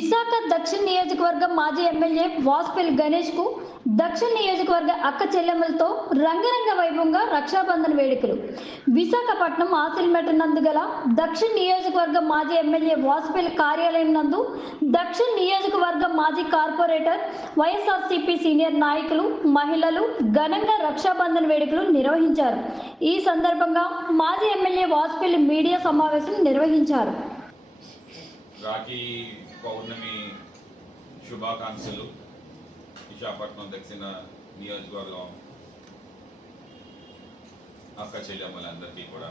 విశాఖ దక్షిణ నియోజకవర్గం మాజీ ఎమ్మెల్యే వాస్పల్లి గణేష్కు దక్షిణ నియోజకవర్గ అక్క చెల్లెమ్మలతో రంగరంగ వైభవంగా రక్షాబంధన వేడుకలు. విశాఖపట్నం ఆసిల్మెట నందు గల దక్షిణ నియోజకవర్గ మాజీ ఎమ్మెల్యే వాసుపల్లి కార్యాలయం నందు దక్షిణ నియోజకవర్గ మాజీ కార్పొరేటర్ వైఎస్ఆర్సీపీ సీనియర్ నాయకులు మహిళలు ఘనంగా రక్షాబంధన్ వేడుకలు నిర్వహించారు. ఈ సందర్భంగా మాజీ ఎమ్మెల్యే వాసుపల్లి మీడియా సమావేశం నిర్వహించారు. రాఖీ పౌర్ణమి శుభాకాంక్షలు. విశాఖపట్నం దక్షిణ నియోజకవర్గం అక్క చెల్లెమ్మలందరికీ కూడా.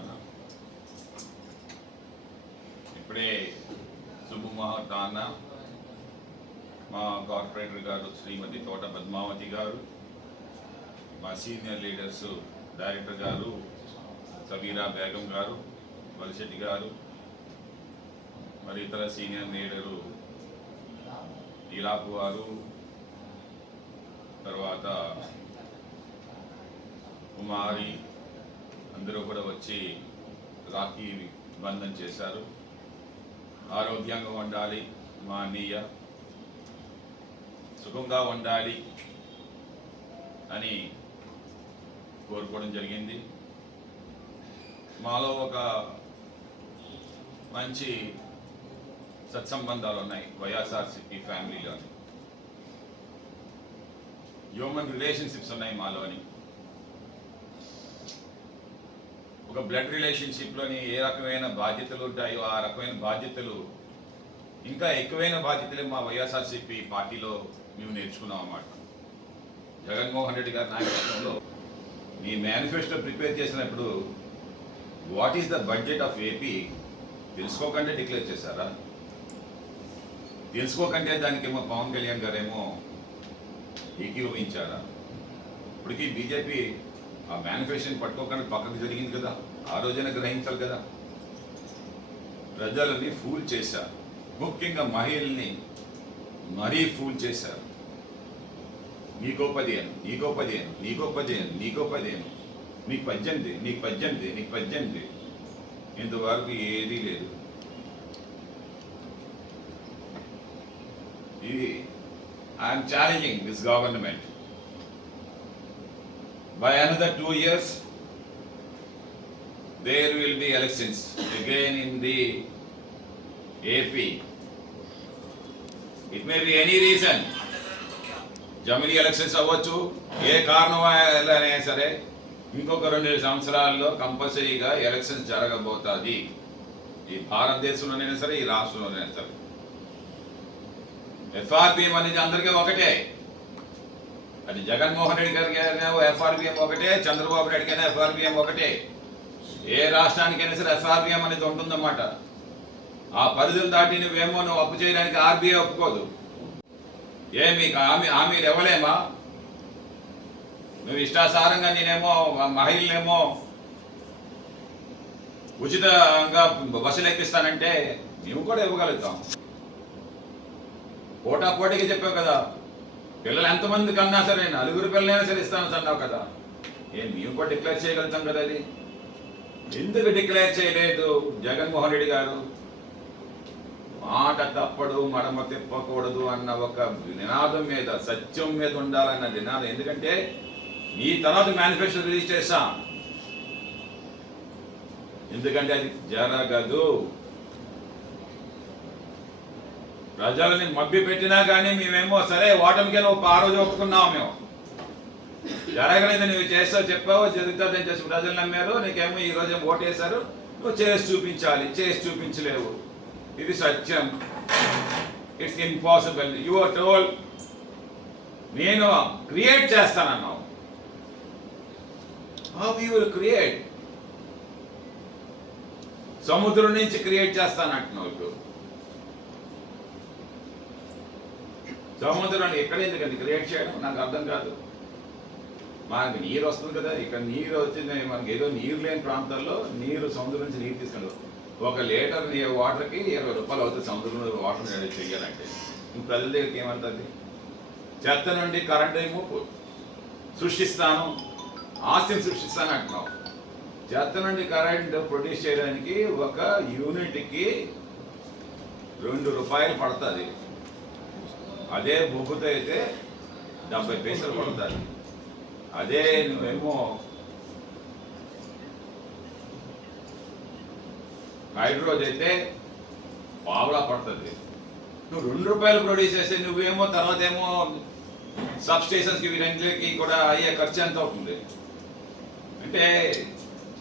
ఇప్పుడే శుభముహూర్తాన్న మా కార్పొరేటర్ గారు శ్రీమతి తోట పద్మావతి గారు మా సీనియర్ లీడర్స్ డైరెక్టర్ గారు సబీరా బేగం గారు వలిశెట్టి గారు మరి ఇతర సీనియర్ లీడరు ఈలాపు వారు తర్వాత కుమారి అందరూ కూడా వచ్చి రాఖీ బంధం చేశారు. ఆరోగ్యంగా ఉండాలి మా అన్నయ్య సుఖంగా ఉండాలి అని కోరుకోవడం జరిగింది. మాలో ఒక మంచి సత్సంబంధాలు ఉన్నాయి వైఎస్ఆర్సిపి ఫ్యామిలీలోని. హ్యూమన్ రిలేషన్షిప్స్ ఉన్నాయి మాలోని. ఒక బ్లడ్ రిలేషన్షిప్లోని ఏ రకమైన బాధ్యతలు ఉంటాయో ఆ రకమైన బాధ్యతలు ఇంకా ఎక్కువైన బాధ్యతలు మా వైఎస్ఆర్సిపి పార్టీలో మేము నేర్చుకున్నాం అన్నమాట. జగన్మోహన్ రెడ్డి గారి నాయకత్వంలో మీ మేనిఫెస్టో ప్రిపేర్ చేసినప్పుడు what is the budget of AP తెలుసుకోకుండా డిక్లేర్ చేశారా? తెలుసుకోకంటే దానికేమో పవన్ కళ్యాణ్ గారేమో ఏకీభవించారా? ఇప్పటికీ బీజేపీ ఆ మేనిఫెస్టోని పట్టుకోకుండా పక్కకు జరిగింది కదా. ఆ రోజైనా గ్రహించాలి కదా. ప్రజలని ఫూల్ చేశారు. ముఖ్యంగా మహిళల్ని మరీ ఫూల్ చేశారు. నీకో పదిహేను నీకో పదిహేను నీకో పదిహేను నీకో పదిహేను. నీకు పద్దెనిమిది నీకు పద్దెనిమిది నీకు పద్దెనిమిది. ఇంతవరకు ఏదీ లేదు. ఇది. I'm challenging this government by another two years there will be elections again in the AP it may be any reason జమిలీ ఎలక్షన్స్ అవ్వచ్చు. ఏ కారణం అయినా సరే ఇంకొక రెండు సంవత్సరాల్లో కంపల్సరీగా ఎలక్షన్స్ జరగబోతుంది. ఈ భారతదేశంలోనైనా సరే ఈ రాష్ట్రంలోనైనా సరే. ఎఫ్ఆర్పిఎం అనేది అందరికీ ఒకటే. అది జగన్మోహన్ రెడ్డి గారికి ఎఫ్ఆర్పిఎం ఒకటే చంద్రబాబు నాయుడికైనా ఎఫ్ఆర్పిఎం ఒకటే. ఏ రాష్ట్రానికైనా సరే ఎఫ్ఆర్పిఎం అనేది ఉంటుందన్నమాట. ఆ పరిధులు దాటి నువ్వేమో నువ్వు అప్పు చేయడానికి ఆర్బీఐ ఒప్పుకోదు. ఏ మీకు హామీ హామీలు ఇవ్వలేమా? నువ్వు ఇష్టాసారంగా నేనేమో మహిళలేమో ఉచితంగా బస్సులు ఎక్కిస్తానంటే నువ్వు కూడా ఇవ్వగలుగుతాం పోటా పోటీకి చెప్పావు కదా. పిల్లలు ఎంతమంది కన్నా సరే నలుగురు పిల్లలైనా సరే ఇస్తాను అన్నావు కదా. ఏం మేము కూడా డిక్లేర్ చేయగలుగుతాం కదా అది. ఎందుకు డిక్లేర్ చేయలేదు జగన్మోహన్ రెడ్డి గారు? మాట తప్పడు మడమ తిప్పకూడదు అన్న ఒక నినాదం మీద సత్యం మీద ఉండాలన్న నినాదం. ఎందుకంటే ఈ తర్వాత మేనిఫెస్టో రిలీజ్ చేశాం. ఎందుకంటే అది జరగదు. ప్రజలని మభ్య పెట్టినా కానీ మేమేమో సరే ఓటమికే నువ్వు ఆ రోజు ఒప్పుకున్నావు మేము. జరగలేదు నువ్వు చేస్తావు చెప్పావు జరుగుతుందని చేసి ప్రజలు నమ్మారు. నీకేమో ఈ రోజు ఓటేశారు. నువ్వు చేసి చూపించాలి చేసి చూపించలేవు. ఇది సత్యం. ఇట్స్ ఇంపాసిబుల్ యువర్ టోల్ నేను క్రియేట్ చేస్తానన్నావు. హౌ యూ విల్ క్రియేట్ సముద్రం నుంచి క్రియేట్ చేస్తానంటున్నావు ఇప్పుడు. సముద్రాన్ని ఎక్కడ ఎందుకండి? క్రియేట్ చేయడం నాకు అర్థం కాదు. మనకి నీరు వస్తుంది కదా ఇక్కడ నీరు వచ్చింది మనకి ఏదో నీరు లేని ప్రాంతాల్లో నీరు సముద్రం నుంచి నీరు తీసుకెళ్ళదు. ఒక లీటర్ వాటర్కి ఇరవై రూపాయలు అవుతుంది సముద్రంలో వాటర్ చేయాలంటే. ఇంక ప్రజల దగ్గరికి ఏమంటుంది చెత్త నుండి కరెంట్ ఏమో సృష్టిస్తాను ఆస్తిని సృష్టిస్తాను అంటున్నావు చెత్త నుండి కరెంట్ ప్రొడ్యూస్ చేయడానికి ఒక యూనిట్కి రెండు రూపాయలు పడుతుంది. అదే బొగ్గుతో అయితే డెబ్బై పైసలు పడుతుంది అదే నువ్వేమో హైడ్రోజ్ అయితే పావులా పడుతుంది నువ్వు రెండు రూపాయలు ప్రొడ్యూస్ చేస్తే నువ్వేమో తర్వాత ఏమో సబ్ స్టేషన్స్కి వీరందరికీ కూడా అయ్యే ఖర్చు ఎంత అవుతుంది? అంటే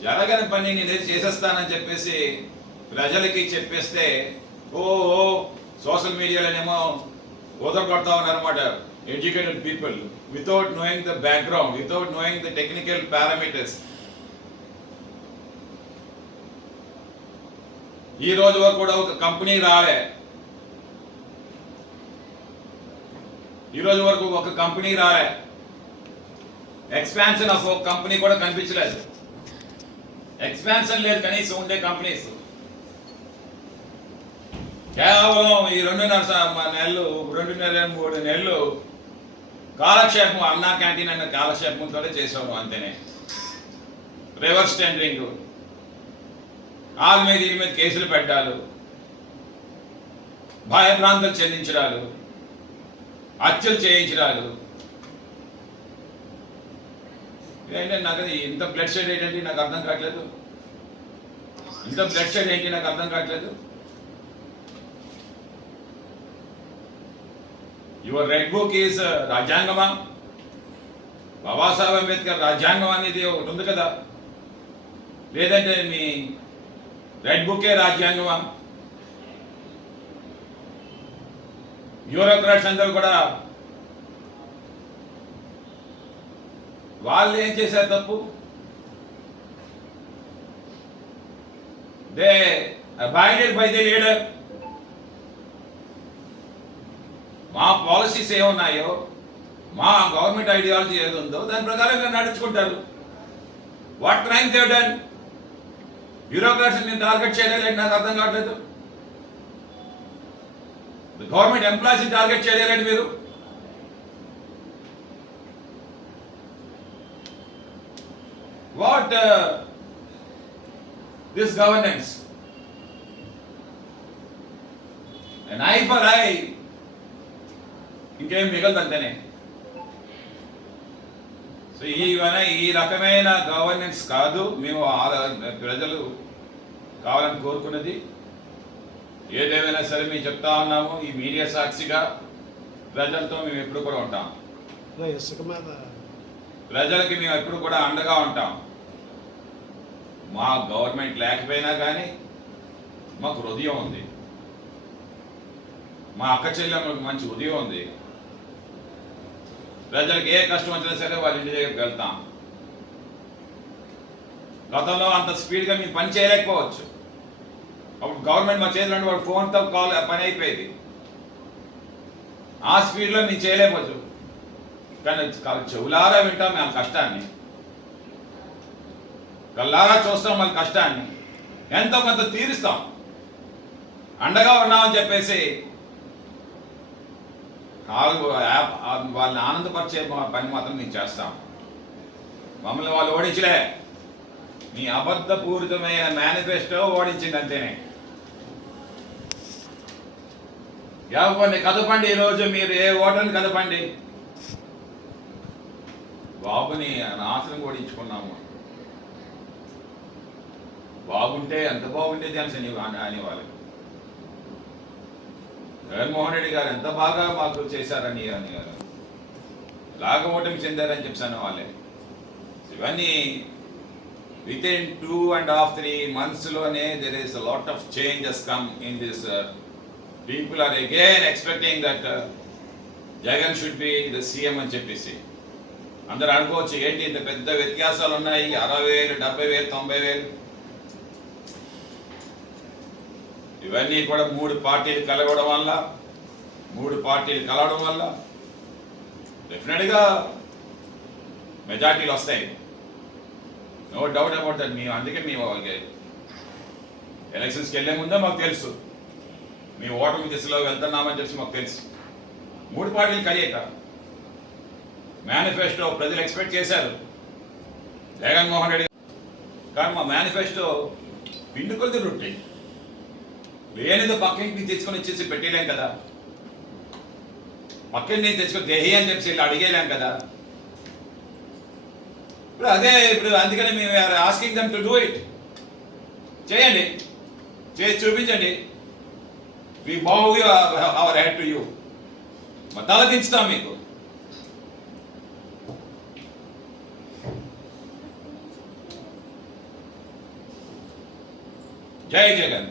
జరగని పని నేను చేసేస్తానని చెప్పేసి ప్రజలకి చెప్పేస్తే ఓ సోషల్ మీడియాలోనేమో ఉదరగొడతా ఉన్నారన్నమాట educated people without knowing the background without knowing the technical parameters ఈ రోజు వరకు కూడా ఒక కంపెనీ రాలే. ఈ రోజు వరకు ఒక కంపెనీ రాలే. ఎక్స్పాన్షన్ ఆఫ్ ఒక కంపెనీ కూడా కనిపించలేదు. ఎక్స్పాన్షన్ లేదు కనీసం ఉండే కంపెనీస్. కేవలం ఈ రెండున్నర నెలలు రెండు నెలలు మూడు నెలలు కాలక్షేపం అన్నా క్యాంటీన్ అన్న కాలక్షేపంతో చేసాము అంతేనే. Reverse tendering. వాళ్ళ మీద వీళ్ళ మీద కేసులు పెట్టాలు. భయభ్రాంతులు చెల్లించడాలు హత్యలు చేయించడాలు. ఏంటంటే నాకు ఇంత బ్లడ్ షెడ్ ఏంటంటే నాకు అర్థం కావట్లేదు. ఇంత బ్లడ్ షెడ్ ఏంటి నాకు అర్థం కావట్లేదు. Your red book is uh, రాజ్యాంగమా? బాబాసాహెబ్ అంబేద్కర్ రాజ్యాంగం అనేది ఒకటి ఉంది కదా. లేదంటే మీ రెడ్ బుకే రాజ్యాంగమా? బ్యూరోక్రాట్స్ అందరూ కూడా వాళ్ళు ఏం చేశారు తప్పు? They abided by the leader మా పాలసీస్ ఏమున్నాయో మా గవర్నమెంట్ ఐడియాలజీ ఏది ఉందో దాని ప్రకారంగా నడుచుకుంటారు. What crime they've done bureaucrats నేను టార్గెట్ చేయలేదు నాకు అర్థం కావట్లేదు. గవర్నమెంట్ ఎంప్లాయీస్ని టార్గెట్ చేయలేరండి మీరు? What this governance eye for eye ఇంకేం మిగలదు అంతేనే సో ఈ వన- ఈ రకమైన గవర్నెన్స్ కాదు మేము ప్రజలు కావాలని కోరుకున్నది. ఏదేమైనా సరే మేము చెప్తా ఉన్నాము ఈ మీడియా సాక్షిగా ప్రజలతో మేము ఎప్పుడు కూడా ఉంటాం. ప్రజలకి మేము ఎప్పుడు కూడా అండగా ఉంటాం. మా గవర్నమెంట్ లేకపోయినా కానీ మాకు హృదయం ఉంది. మా అక్క చెల్లెమ్మలకు మంచి ఉదయం ఉంది. ప్రజలకు ఏ కష్టం వచ్చినా సరే వాళ్ళ ఇంటి దగ్గరికి వెళ్తాం. గతంలో అంత స్పీడ్గా మేము పని చేయలేకపోవచ్చు. అప్పుడు గవర్నమెంట్ మా చేతిలో వాడు ఫోన్తో కాల్ పని అయిపోయేది. ఆ స్పీడ్లో మేము చేయలేకపోవచ్చు. కానీ చెవులారా వింటాం మేము కష్టాన్ని. కల్లారా చూస్తాం వాళ్ళ కష్టాన్ని. ఎంతో కొంత తీరుస్తాం. అండగా ఉన్నామని చెప్పేసి నాలుగు యాప్- వాళ్ళని ఆనందపరిచే మా- పని మాత్రం నేను చేస్తాం మమ్మల్ని వాళ్ళు ఓడించలే. మీ అబద్ధపూరితమైన మేనిఫెస్టో ఓడించింది అంతేనే. ఎవరిని కదపండి ఈరోజు మీరు ఏ ఓటర్ని కదపండి? బాబుని నాశనం ఓడించుకున్నాము. బాగుంటే ఎంత బాగుండేది అని అని అనేవాళ్ళు జగన్మోహన్ రెడ్డి గారు ఎంత బాగా మాకు చేశారని అని గారు లాగ ఓటమి చెందారని చెప్పాను వాళ్ళే. ఇవన్నీ within two and half three మంత్స్లోనే there is lot of changes come in this people are again expecting that Jagan should be the CM అని చెప్పేసి. అందరు అనుకోవచ్చు ఏంటి ఇంత పెద్ద వ్యత్యాసాలు ఉన్నాయి? అరవై వేలు డెబ్బై వేలు తొంభై వేలు. ఇవన్నీ కూడా మూడు పార్టీలు కలవడం వల్ల మూడు పార్టీలు కలవడం వల్ల డెఫినెట్గా మెజార్టీలు వస్తాయి. No doubt about that. మేము అందుకే మేము ఎలక్షన్స్కి వెళ్ళే ముందే మాకు తెలుసు. మీ ఓటమి దిశలో వెళ్తున్నామని చెప్పి మాకు తెలుసు. మూడు పార్టీలు కలియట మేనిఫెస్టో ప్రజలు ఎక్స్పెక్ట్ చేశారు. జగన్మోహన్ రెడ్డి కానీ మా మేనిఫెస్టో పిండుకొలది రొట్టె. లేనిది పక్కింటిని తెచ్చుకొని ఇచ్చేసి పెట్టేలేం కదా. పక్కన నేను తెచ్చుకో దేహి అని చెప్పి వెళ్ళి అడిగేలేం కదా. ఇప్పుడు అదే ఇప్పుడు అందుకని మేము asking them to do it చేయండి. చేసి చూపించండి. We bow our head to you తల దించుతాం మీకు. జై జగన్.